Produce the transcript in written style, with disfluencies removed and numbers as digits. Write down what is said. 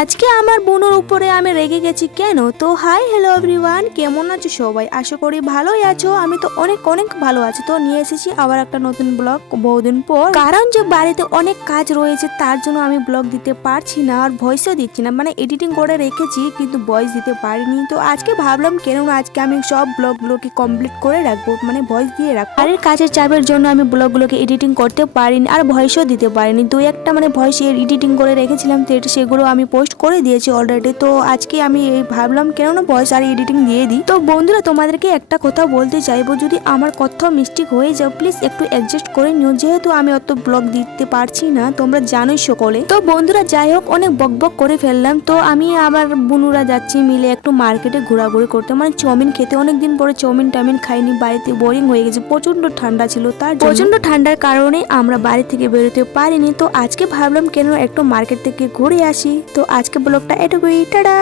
আজকে আমার বোনের উপরে আমি রেগে গেছি কেন? তো হাই হ্যালো এভরিওয়ান, কেমন আছো সবাই? আশা করি ভালোই আছো। আমি তো অনেক অনেক ভালো আছি। তো নিয়ে এসেছি আবার একটা নতুন ব্লগ বহুদিন পর। কারণ যে বাড়িতে অনেক কাজ রয়েছে তার জন্য আমি ব্লগ দিতে পারছি না আর ভয়েসও দিচ্ছি না, মানে এডিটিং করে রেখেছি কিন্তু ভয়েস দিতে পারিনি। তো আজকে ভাবলাম কেন আজকে আমি সব ব্লগগুলোকে কমপ্লিট করে রাখবো, মানে ভয়েস দিয়ে রাখবো। বাড়ির কাজের চাপের জন্য আমি ব্লগগুলোকে এডিটিং করতে পারিনি আর ভয়েসও দিতে পারিনি। দুই একটা মানে ভয়েস এডিটিং করে রেখেছিলাম, তো সেগুলো আমি পোস্ট করে দিয়েছি অলরেডি। তো আজকে আমি এই ভাবলাম কেন না ভয়েস আর এডিটিং দিয়ে দিই। তো বন্ধুরা, তোমাদেরকে একটা কথা বলতে চাইবো, যদি আমার কথা মিস্টেক হয়ে যাও প্লিজ একটু অ্যাডজাস্ট করে নিও, যেহেতু আমি অত ব্লগ দিতে পারছি না, তোমরা জানোই সকলে। তো বন্ধুরা, যাই হোক, অনেক বকবক করে ফেললাম। তো আমি আবার বনুরা যাচ্ছি মিলে একটু মার্কেটে ঘোরাঘুরি করতে, মানে চাউমিন খেতে। অনেকদিন পরে চাউমিন টামিন খাইনি, বাড়িতে বোরিং হয়ে গেছে, প্রচন্ড ঠান্ডা ছিল। তার প্রচন্ড ঠান্ডার কারণে আমরা বাড়ি থেকে বেরোতে পারিনি। তো আজকে ভাবলাম কেন একটু মার্কেট থেকে ঘুরে আসি। তো আজকে ব্লগটা এটুকুই, টাটা।